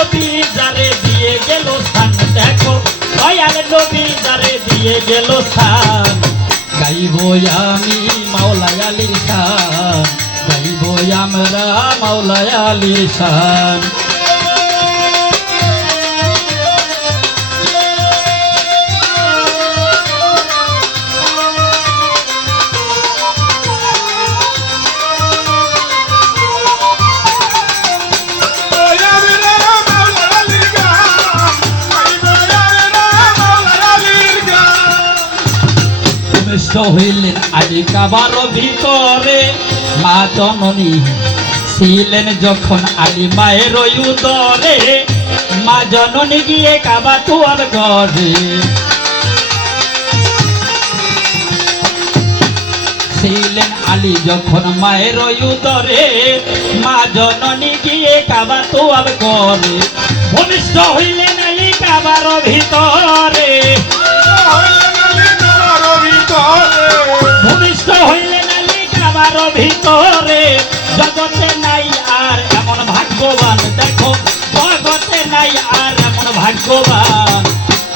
নবী যারে দিয়ে গেল স্থান, দেখো দয়াল নবী যারে দিয়ে গেল স্থান। গাইব আমি মাওলা আলীর শান, গাইব আমরা মাওলা আলীর শান। হইলেন আলী কাবার ভিতরে, মা জননী ছিলেন যখন আলী মায়ের উদরে, মা জননী গিয়ে কাবা তোয়ার ঘরে। ছিলেন আলী যখন মায়ের উদরে, মা জননী গিয়ে কাবা তোয়ার ঘরে। ভূমিষ্ঠ হইলেন আলী কাবার ভিতরে, ভূমিষ্ঠ হইলেন আলী কাবার ভিতরে। জগতে নাই আর এমন ভাগ্যবান, দেখো জগতে নাই আর এমন ভাগ্যবান।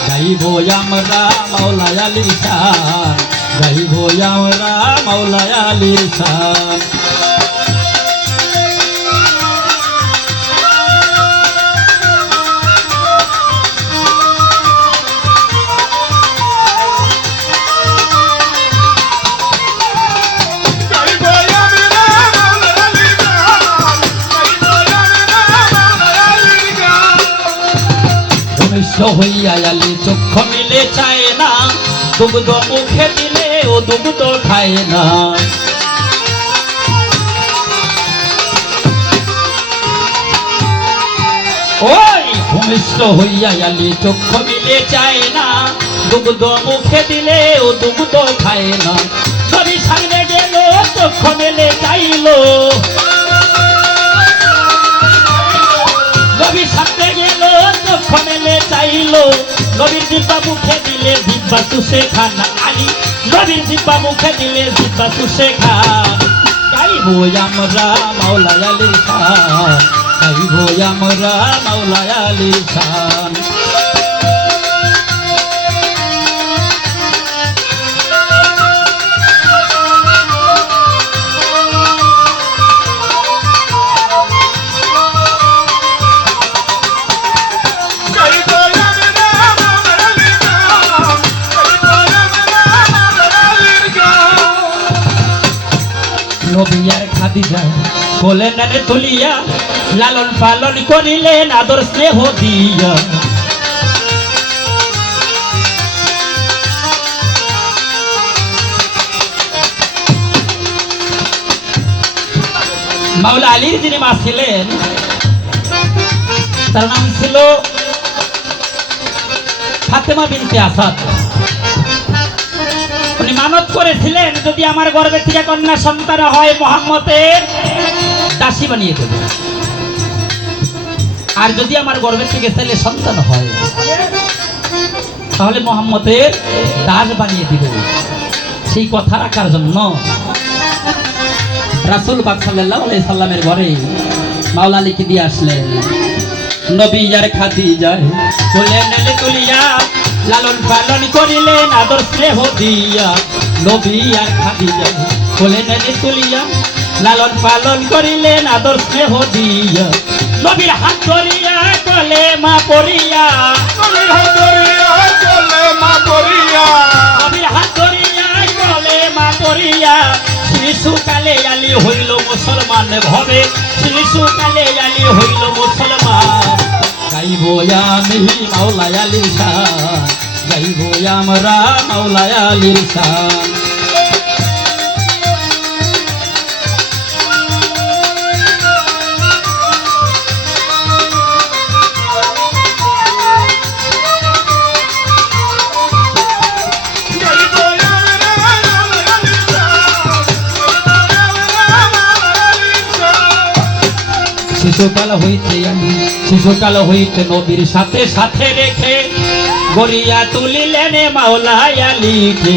গাইব আমরা মাওলা আলীর শান, গাইব আমরা মাওলা আলীর শান। হইয়া আলী চক্ষু মিলে চায় না, দুগ্ধ মুখে দিলে ও দুগ্ধ খায় না। ওই ভূমিষ্ঠ হইয়া আলী চক্ষু মিলে চায় না, দুগ্ধ মুখে দিলে ও দুগ্ধ খায় না। নবী সামনে গেল চক্ষু মেলে চাইল, নবী সামনে গেল চক্ষু মেলে চাইল। নবীর জিব্বা মুখে দিলে জিব্বা চুষে খান আলী, নবীর জিব্বা মুখে দিলে জিব্বা চুষে খান। গাইব আমরা মাওলা আলীর শান, গাইব আমরা মাওলা আলীর শান। নবী আর খাদিজা বলে নেনে তুলিয়া, লালন পালন করিলেন আদর স্নেহ দিয়া। মাওলা আলীর যিনি মা ছিলেন তার নাম ছিল ফাতেমা বিনতে আসাদ। উনি মানত করেছিলেন যদি আমার গর্ভে থেকে কন্যা সন্তান হয় মুহাম্মদের দাসী বানিয়ে দেব, আর যদি আমার গর্ভে থেকে ছেলে সন্তান হয় তাহলে মুহাম্মদের দাস বানিয়ে দিব। সেই কথা রাখার জন্য রাসূল পাক সাল্লাল্লাহু আলাইহি সাল্লামের ঘরে মাওলা আলীকে দিয়ে আসলেন। নবী আর খাদিজা বলে নেলে তুলিয়া, লালন পালন করিলেন আদর স্নেহ দিয়া। নবী আর খাদিজা বলে নেলে তুলিয়া, লালন পালন করিলেন আদর স্নেহ দিয়া। নবীর হাত ধরিয়া কলে মা পড়িয়া, নবীর হাত ধরিয়া কলে মা পড়িয়া, নবীর হাত ধরিয়া কলে মা পড়িয়া। শিশুকালে আলী হইল মুসলমান ভবে, শিশুকালে আলী হইল মুসলমান। গাইব আমি মাওলা আলীর শান, গাইব আমরা মাওলা আলীর শান। শিশুকাল হইতে নবীর সাথে সাথে রেখে গড়িয়া তুলিলেন মাওলা আলীকে।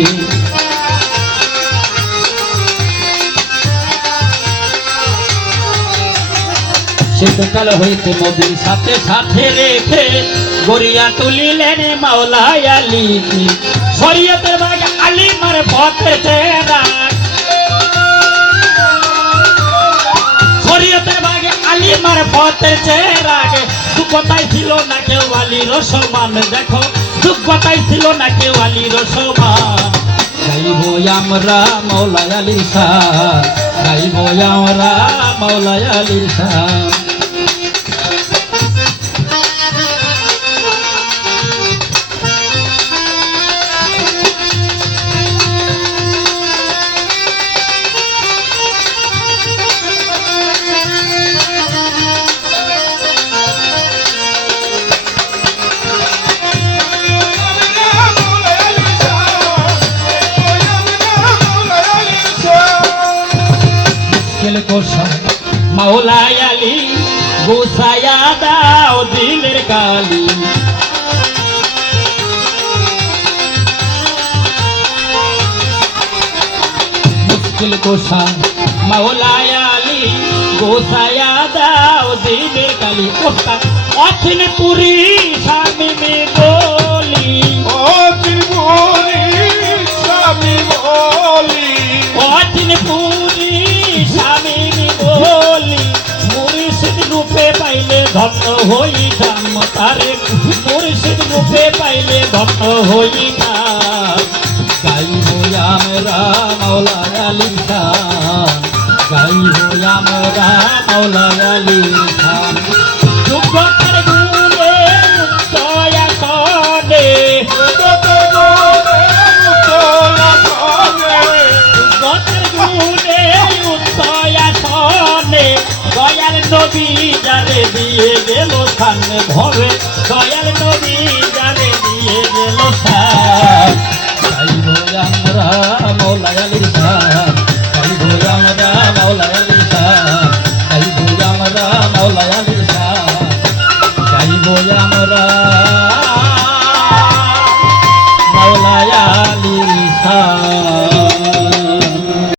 শীতকাল হইতে নবীর সাথে সাথে রেখে গড়িয়া তুলিলেন মাওলা আলী শরীয়তের বাগ আলী মার পথের চেহারা শরীয়তের বাগে আলী মার পথের চেহারা যোগ্যতাই ছিল না কেউ আলীর সমান দেখো যোগ্যতাই ছিল না কেউ আলীর সমান গাইব আমরা মাওলা আলীর শান গাইব আমরা মাওলা আলীর শান মাওলা আলী গোসায়া দাও দিলের কালি মুশকিল গোসা মাওলা আলী গোসায়া দাও দিলের কালি ওস্তাদ অথিন পুরি স্বামী বলি অথিন পুরি স্বামী বলি অথিন পুরি স্বামী বলি মুর্শিদ রূপে পাইলে ধন্য হইতাম তারে মুর্শিদ রূপে পাইলে ধন্য হইতাম গাইব আমরা মাওলা আলী খান গাইব আমরা মাওলা আলী খান যোগ্যতার গুণে দয়া সনে যোগ্যতার গুণে দয়া সনে দয়াল নবী যারে দিয়ে গেল স্থান ভবে দয়াল নবী যারে দিয়ে গেল স্থান গাইব আমরা মাওলা আলীর শান